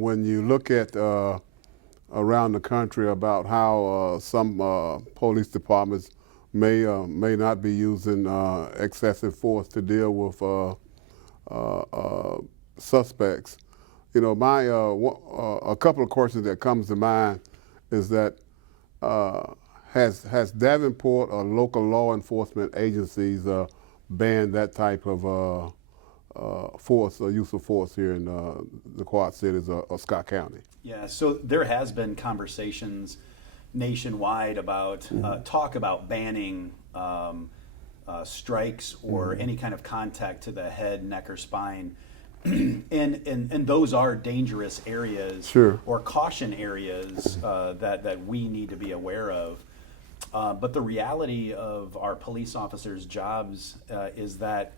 When you look at around the country about how some police departments may not be using excessive force to deal with suspects, you know, a couple of questions that comes to mind is that has Davenport or local law enforcement agencies banned that type of force or use of force here in the Quad Cities or Scott County? Yeah, so there has been conversations nationwide about talk about banning strikes or any kind of contact to the head, neck, or spine. and those are dangerous areas, sure, or caution areas that we need to be aware of. But the reality of our police officers' jobs is that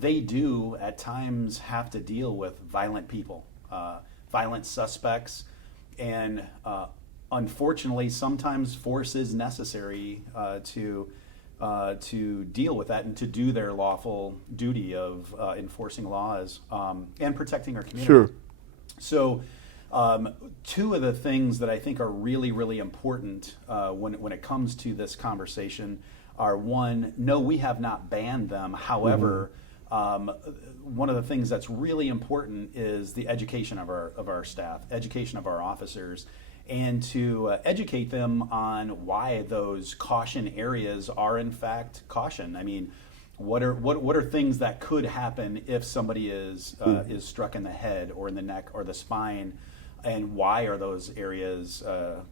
they do at times have to deal with violent people, violent suspects, and unfortunately sometimes force is necessary to deal with that and to do their lawful duty of enforcing laws and protecting our community. Sure. So two of the things that I think are really, really important when it comes to this conversation are, one, no, we have not banned them. However, one of the things that's really important is the education of our staff, education of our officers, and to educate them on why those caution areas are in fact caution. I mean, what are things that could happen if somebody is struck in the head or in the neck or the spine, and why are those areas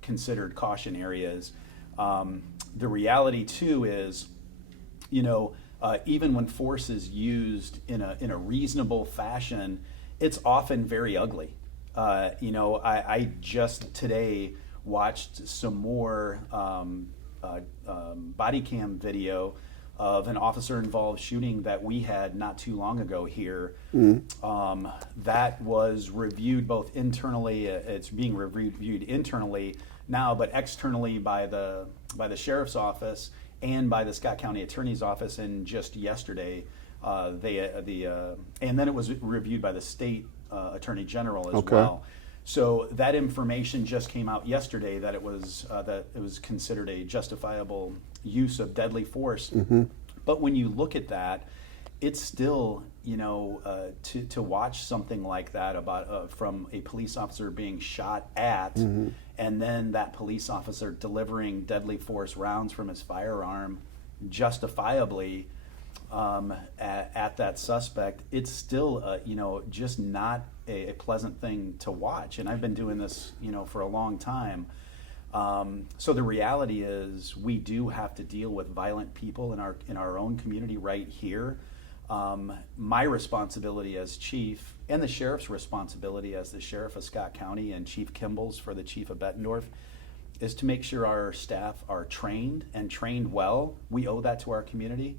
considered caution areas? The reality too is, you know, even when force is used in a reasonable fashion, it's often very ugly. You know, I just today watched some more body cam video of an officer-involved shooting that we had not too long ago here. That was reviewed both internally. It's being reviewed internally now, but externally by the sheriff's office and by the Scott County Attorney's Office. And just yesterday, and then it was reviewed by the state Attorney General as well. So that information just came out yesterday that it was considered a justifiable use of deadly force. But when you look at that, it's still, you know, to watch something like that about from a police officer being shot at, and then that police officer delivering deadly force rounds from his firearm justifiably at that suspect, it's still, you know, just not a pleasant thing to watch. And I've been doing this, you know, for a long time. So the reality is we do have to deal with violent people in our own community right here. My responsibility as chief, and the sheriff's responsibility as the sheriff of Scott County, and Chief Kimball's for the chief of Bettendorf, is to make sure our staff are trained and trained well. We owe that to our community.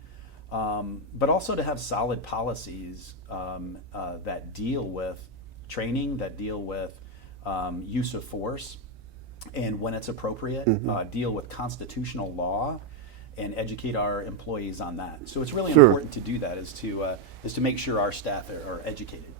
But also to have solid policies that deal with training, that deal with use of force, and when it's appropriate, deal with constitutional law, and educate our employees on that. So it's really important to do that, is to make sure our staff are educated.